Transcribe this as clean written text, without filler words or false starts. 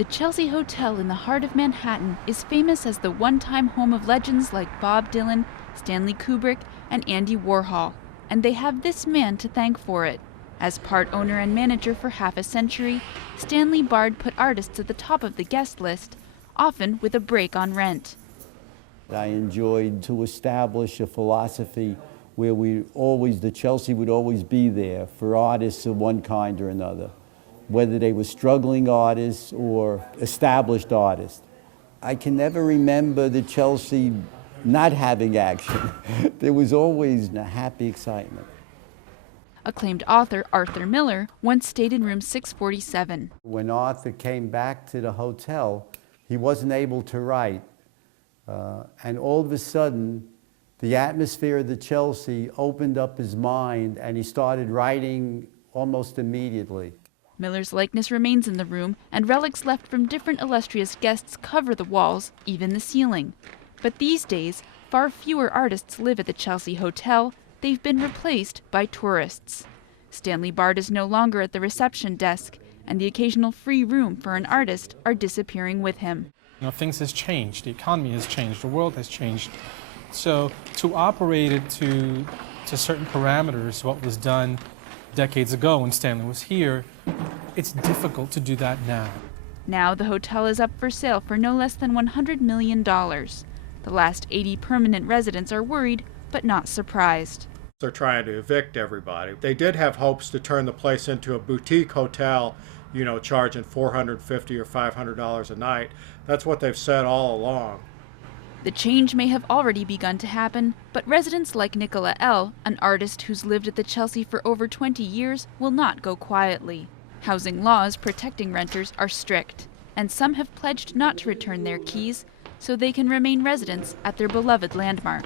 The Chelsea Hotel in the heart of Manhattan is famous as the one-time home of legends like Bob Dylan, Stanley Kubrick, and Andy Warhol, and they have this man to thank for it. As part owner and manager for half a century, Stanley Bard put artists at the top of the guest list, often with a break on rent. I enjoyed to establish a philosophy where the Chelsea would always be there for artists of one kind or another, whether they were struggling artists or established artists. I can never remember the Chelsea not having action. There was always a happy excitement. Acclaimed author Arthur Miller once stayed in room 647. When Arthur came back to the hotel, he wasn't able to write. And all of a sudden, the atmosphere of the Chelsea opened up his mind and he started writing almost immediately. Miller's likeness remains in the room, and relics left from different illustrious guests cover the walls, even the ceiling. But these days, far fewer artists live at the Chelsea Hotel. They've been replaced by tourists. Stanley Bard is no longer at the reception desk, and the occasional free room for an artist are disappearing with him. You know, things has changed, the economy has changed, the world has changed. So to operate it to certain parameters, what was done decades ago when Stanley was here, it's difficult to do that now. Now the hotel is up for sale for no less than $100 million. The last 80 permanent residents are worried, but not surprised. They're trying to evict everybody. They did have hopes to turn the place into a boutique hotel, you know, charging $450 or $500 a night. That's what they've said all along. The change may have already begun to happen, but residents like Nicola L., an artist who's lived at the Chelsea for over 20 years, will not go quietly. Housing laws protecting renters are strict, and some have pledged not to return their keys so they can remain residents at their beloved landmark.